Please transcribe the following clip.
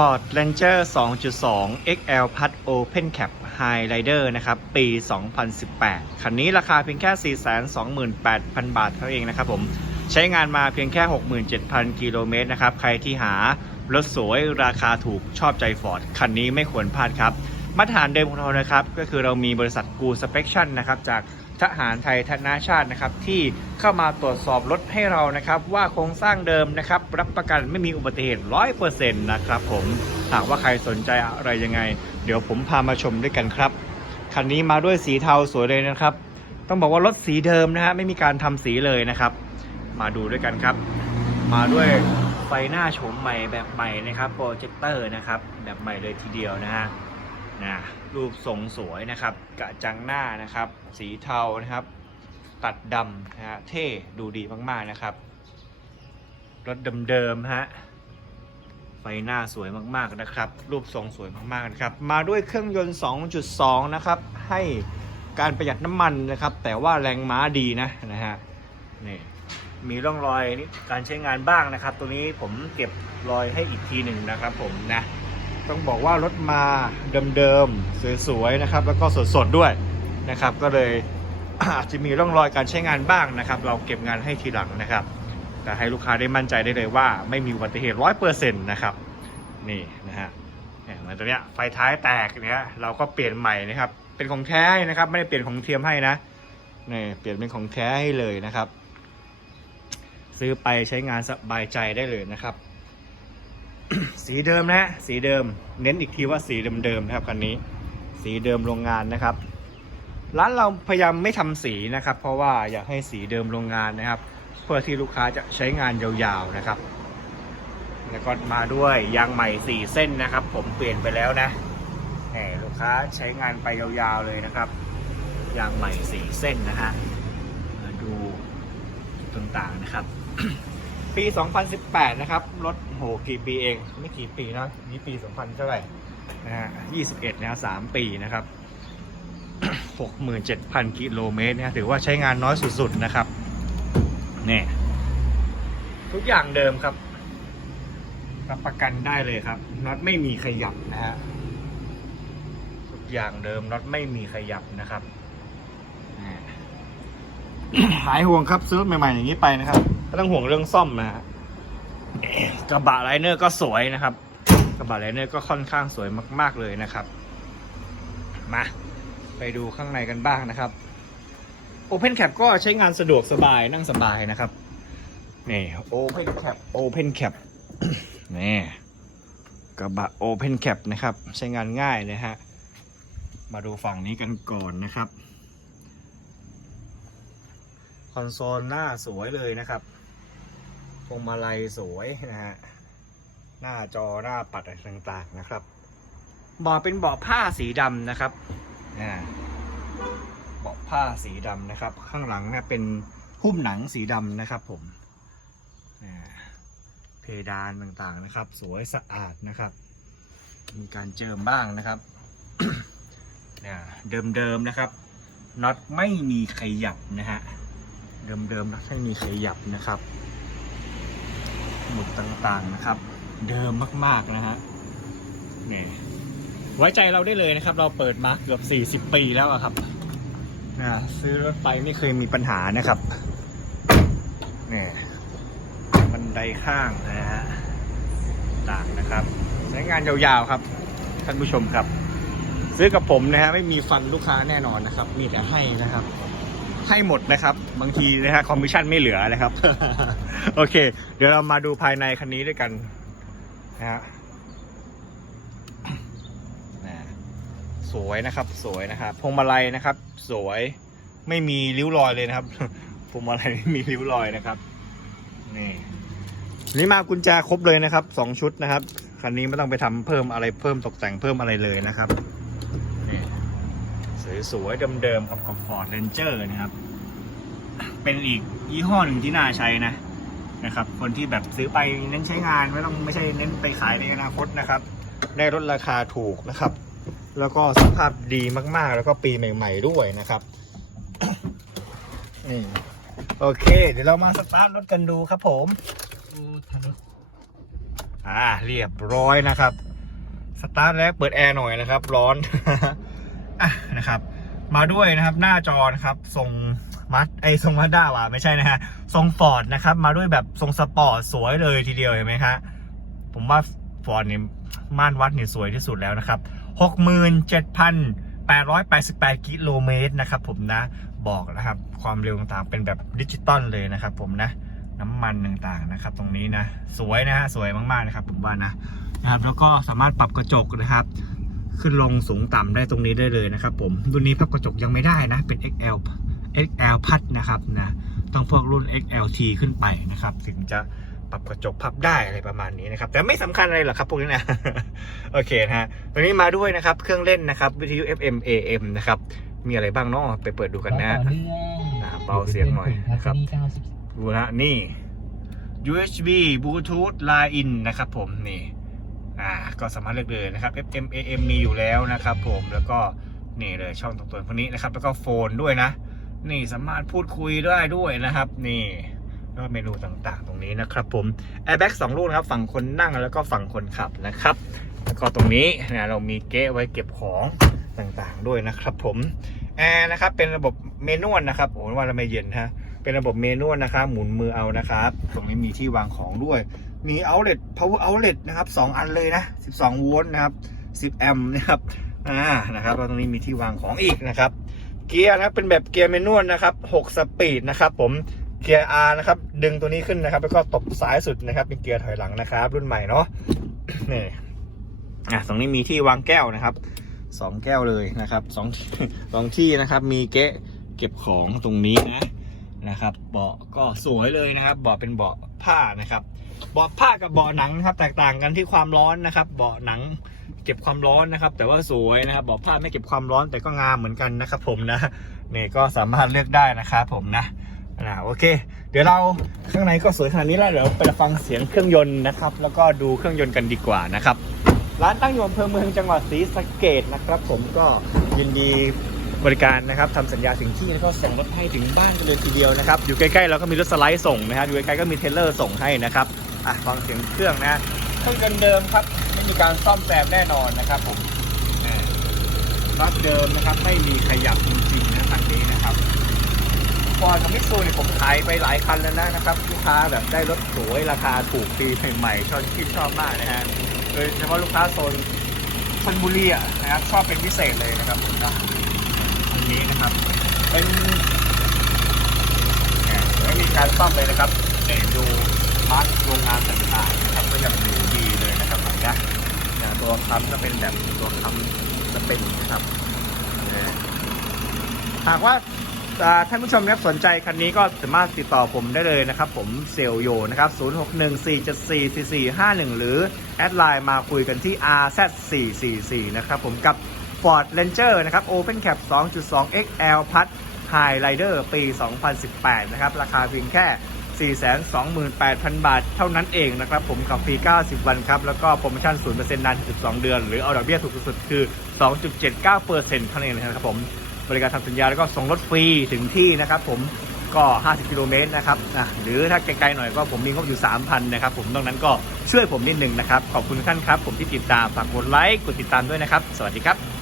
Ford Ranger 2.2 XL พัด Open Cap Highlider นะครับ ปี 2018 คันนี้ราคาเพียงแค่ 428,000 บาทเท่าเองนะครับผม ใช้งานมาเพียงแค่ 67,000 กิโลเมตรนะครับ ใครที่หารถสวยราคาถูกชอบใจ Ford คันนี้ไม่ควรพลาดครับ มาตรฐานเดิมของเรานะครับ ก็คือเรามีบริษัทกูสเปคชั่นนะครับจาก ทหารไทยธนาชาตินะครับที่เข้ามาตรวจสอบรถให้เรานะครับว่าโครงสร้างเดิมนะครับรับประกันไม่มีอุบัติเหตุร้อยเปอร์เซ็นต์นะครับผมหากว่าใครสนใจอะไรยังไง เดี๋ยวผมพามาชมด้วยกันครับคันนี้มาด้วยสีเทาสวยเลยนะครับ ต้องบอกว่ารถสีเดิมนะฮะไม่มีการทำสีเลยนะครับ มาดูด้วยกันครับ มาด้วยไฟหน้าโฉมใหม่แบบใหม่นะครับโปรเจคเตอร์นะครับแบบใหม่เลยทีเดียวนะฮะ นะรูปทรงสวยนะครับ กระจังหน้านะครับ สีเทานะครับ ตัดดำนะฮะเท่ดูดีมากๆนะครับ รถเดิมๆฮะไฟหน้าสวยมากๆนะครับ รูปทรงสวยมากๆนะครับ มาด้วยเครื่องยนต์ 2.2 นะครับ ให้การประหยัดน้ำมันนะครับ แต่ว่าแรงม้าดีนะนะฮะนี่มีร่องรอยนี่การใช้งานบ้างนะครับ ตัวนี้ผมเก็บรอยให้อีกทีหนึ่งนะครับผมนะ ต้องบอกว่ารถมาเดิมๆสวยๆนะครับ แล้วก็สดๆด้วยนะครับ ก็เลยอาจจะมีร่องรอยการใช้งานบ้างนะครับ เราเก็บงานให้ทีหลังนะครับ แต่ให้ลูกค้าได้มั่นใจได้เลยว่า ไม่มีอุบัติเหตุร้อยเปอร์เซ็นต์นะครับนี่นะฮะเนี่ยเหมือนตัวเนี้ยไฟท้ายแตกเนี้ยเราก็เปลี่ยนใหม่นะครับ เป็นของแท้ให้นะครับ ไม่ได้เปลี่ยนของเทียมให้นะนี่เปลี่ยนเป็นของแท้ให้เลยนะครับ ซื้อไปใช้งานสบายใจได้เลยนะครับ สีเดิมนะสีเดิม เน้นอีกทีว่าสีเดิมๆนะครับคันนี้ สีเดิมโรงงานนะครับ ร้านเราพยายามไม่ทำสีนะครับ เพราะว่าอยากให้สีเดิมโรงงานนะครับ เพื่อที่ลูกค้าจะใช้งานยาวๆนะครับ แล้วก็มาด้วยยางใหม่4เส้นนะครับ ผมเปลี่ยนไปแล้วนะแหมลูกค้าใช้งานไปยาวๆเลยนะครับยางใหม่4เส้นนะฮะมาดูต่างๆนะครับ ปี 2018 นะครับ รถโหกี่ปีเอง ไม่กี่ปีนะนี่ปี 2000 เท่าไหร่นะฮะ21 นะ3ปีนะครับ 67,000 กิโลเมตรนะถือว่าใช้งานน้อยสุดๆนะครับนี่ทุกอย่างเดิมครับ รับประกันได้เลยครับน็อตไม่มีขยับนะฮะทุกอย่างเดิมน็อตไม่มีขยับนะครับหายห่วงครับซื้อใหม่ๆอย่างนี้ไปนะครับ ไม่ต้องห่วงเรื่องซ่อมนะฮะกระบะไลเนอร์ก็สวยนะครับ กระบะไลเนอร์ก็ค่อนข้างสวยมาก ๆเลยนะครับ มาไปดูข้างในกันบ้างนะครับ Open Cap ก็ใช้งานสะดวกสบายนั่งสบายนะครับนี่ Open Cap Open Cap นี่กระบะ Open Cap นะครับ ใช้งานง่ายนะฮะมาดูฝั่งนี้กันก่อนนะครับ คอนโซลหน้าสวยเลยนะครับ พวงมาลัยสวยนะฮะ หน้าจอหน้าปัดอะไรต่างๆนะครับเบาะเป็นเบาะผ้าสีดำนะครับอ่าเบาะผ้าสีดำนะครับ ข้างหลังเนี่ยเป็นหุ้มหนังสีดำนะครับ ผมอ่าเพดานต่างๆนะครับ สวยสะอาดนะครับ มีการเจิมบ้างนะครับเนี่ยเดิมๆนะครับน็อตไม่มีขยับนะฮะ เดิมๆนะไม่มีขยับนะครับ หมุดต่างๆนะครับ เดิมมากๆนะฮะนี่ไว้ใจเราได้เลยนะครับ เราเปิดมาเกือบ 40 ปีแล้วอะครับนะซื้อรถไปไม่เคยมีปัญหานะครับนี่บันไดข้างนะฮะต่างนะครับ ใช้งานยาวๆครับ ท่านผู้ชมครับ ซื้อกับผมนะฮะไม่มีฟันลูกค้าแน่นอนนะครับ มีแต่ให้นะครับ ให้หมดนะครับ บางทีนะฮะคอมมิชชั่นไม่เหลือนะครับ โอเค เดี๋ยวเรามาดูภายในคันนี้ด้วยกันนะฮะนะสวยนะครับ สวยนะครับพวงมาลัยนะครับ สวยไม่มีริ้วรอยเลยนะครับพวงมาลัยไม่มีริ้วรอยนะครับนี่นี่มากุญแจครบเลยนะครับสองชุดนะครับคันนี้ไม่ต้องไปทำเพิ่มอะไรเพิ่มตกแต่งเพิ่มอะไรเลยนะครับนี่ สวยๆเดิมๆกับกับ Ford Ranger นะครับ เป็นอีกยี่ห้อหนึ่งที่น่าใช้นะนะครับ คนที่แบบซื้อไปเน้นใช้งานไม่ต้องไม่ใช่เน้นไปขายในอนาคตนะครับ ได้ลดราคาถูกนะครับ แล้วก็สภาพดีมากๆ แล้วก็ปีใหม่ ๆด้วยนะครับนี่โอเค เดี๋ยวเรามาสตาร์ทรถกันดูครับผมอ่าเรียบร้อยนะครับ สตาร์ทแล้วเปิดแอร์หน่อยนะครับ ร้อนอะนะครับ มาด้วยนะครับ หน้าจอนะครับทรงมัดไอทรงมาด้าว่ะไม่ใช่นะฮะทรงฟอร์ดนะครับ มาด้วยแบบทรงสปอร์ตสวยเลยทีเดียวเห็นไหมฮะผมว่าฟอร์ดเนี่ยม่านวัดเนี่ยสวยที่สุดแล้วนะครับหกหมื่นเจ็ดพันแปดร้อยแปดสิบแปดกิโลเมตรนะครับ ผมนะบอกนะครับ ความเร็วต่างๆเป็นแบบดิจิตอลเลยนะครับ ผมนะน้ำมันต่างๆนะครับ ตรงนี้นะ สวยนะฮะสวยมากๆนะครับ ผมว่านะนะครับ แล้วก็สามารถปรับกระจกนะครับ ขึ้นลงสูงต่ำได้ตรงนี้ได้เลยนะครับผมรุ่นนี้พับกระจกยังไม่ได้นะ เป็น XL XL พัดนะครับนะต้องพวกรุ่น XLT ขึ้นไปนะครับ ถึงจะปรับกระจกพับได้อะไรประมาณนี้นะครับ แต่ไม่สำคัญอะไรหรอกครับพวกนี้นะโอเคนะฮะตัวนี้มาด้วยนะครับ เครื่องเล่นนะครับ วิทยุ FM AM นะครับ มีอะไรบ้างเนาะไปเปิดดูกันนะอ่าเบาเสียงหน่อยนะครับดูนะฮะนี่ USB Bluetooth Line in นะครับผมนี่ อ่าก็สามารถเลือกเลยนะครับ FM AM มีอยู่แล้วนะครับผมแล้วก็นี่เลยช่องตรงตัวพวกนี้นะครับ แล้วก็โฟนด้วยนะ นี่สามารถพูดคุยได้ด้วยนะครับ นี่แล้วก็เมนูต่างๆ ตรงนี้นะครับผม Airbag 2ลูกนะครับฝั่งคนนั่งแล้วก็ฝั่งคนขับนะครับ แล้วก็ตรงนี้นะเรามีเก๊ะไว้เก็บของต่างๆด้วยนะครับผมแอร์นะครับเป็นระบบเมนวลนะครับโอ้ว่าเราไม่เย็นฮะเป็นระบบเมนวลนะครับหมุนมือเอานะครับ ตรงนี้มีที่วางของด้วย มี outlet power outlet นะครับ 2 อันเลยนะ 12 โวลต์นะครับ 10 แอมป์นะครับ อ่า นะครับแล้วตรงนี้มีที่วางของอีกนะครับ เกียร์นะเป็นแบบเกียร์เมนวลนะครับ 6 สปีดนะครับผม เกียร์ R นะครับ ดึงตัวนี้ขึ้นนะครับ แล้วก็ตบซ้ายสุดนะครับ เป็นเกียร์ถอยหลังนะครับ รุ่นใหม่เนาะ นี่ อะ ตรงนี้มีที่วางแก้วนะครับสองแก้วเลยนะครับสองสองที่นะครับ มีเกะเก็บของตรงนี้นะ นะครับ เบาะก็สวยเลยนะครับ เบาะเป็นเบาะผ้านะครับ เบาะผ้ากับเบาะหนังนะครับ แตกต่างกันที่ความร้อนนะครับ เบาะหนังเก็บความร้อนนะครับ แต่ว่าสวยนะครับ เบาะผ้าไม่เก็บความร้อนแต่ก็งามเหมือนกันนะครับ ผมนะนี่ก็สามารถเลือกได้นะครับผมนะนะโอเค เดี๋ยวเราข้างในก็สวยขนาดนี้แล้วเดี๋ยวไปฟังเสียงเครื่องยนต์นะครับ แล้วก็ดูเครื่องยนต์กันดีกว่านะครับร้านตั้งอยู่อำเภอเมืองจังหวัดศรีสะเกดนะครับ ผมก็ยินดี บริการนะครับทำสัญญาถึงที่แล้วก็ส่งรถให้ถึงบ้านกันเลยทีเดียวนะครับอยู่ใกล้ๆเราก็มีรถสไลด์ส่งนะครับอยู่ใกล้ๆก็มีเทรลเลอร์ส่งให้นะครับอะฟังเสียงเครื่องนะเครื่องยนต์เดิมครับไม่มีการซ่อมแซมแน่นอนนะครับผมอ่ารถเดิมนะครับไม่มีขยับจริงๆนะคันนี้นะครับฟอร์ดกับมิตซูเนี่ยผมขายไปหลายคันแล้วนะครับลูกค้าแบบได้รถสวยราคาถูกปีใหม่ๆชอบที่ชอบมากนะฮะโดยเฉพาะลูกค้าโซนชนบุรีอะนะครับชอบเป็นพิเศษเลยนะครับผมนะอั นี้นะครับ เป็นไม่มีการซ่อมเลยนะครับเนี่ยดูมาร์กโรงงานต่างๆนะครับ ก็ยังอยู่ดีเลยนะครับผมนะอย่างตัวคำก็เป็นแบบตัวคำสเปนนะครับหากว่าอ่าท่านผู้ชมนะครับสนใจคันนี้ก็สามารถติดต่อผมได้เลยนะครับ ผมเซลโยนะครับ 0614744451 หรือ แอดไลน์มาคุยกันที่ RZ444 นะครับผมกับ Ford Ranger นะครับ Open Cap 2.2 XL พัด Highlander ปี 2018 นะครับ ราคาเพียงแค่ 428,000 บาท เท่านั้นเองนะครับ ผมขับฟรี 90 วันครับ แล้วก็โปรโมชั่น 0%นาน 12 เดือน หรือเอาดอกเบี้ยถูกสุดคือ 2.79%เท่านั้นเองนะครับผม บริการทำสัญญาแล้วก็ส่งรถฟรีถึงที่นะครับผมก็ 50 กิโลเมตรนะครับอะหรือถ้าไกลๆหน่อยก็ผมมีงบอยู่ 3,000 นะครับ ผมตรงนั้นก็ช่วยผมนิดนึงนะครับ ขอบคุณท่านครับ ผมที่ติดตาม ฝากกดไลค์ กดติดตามด้วยนะครับ สวัสดีครับ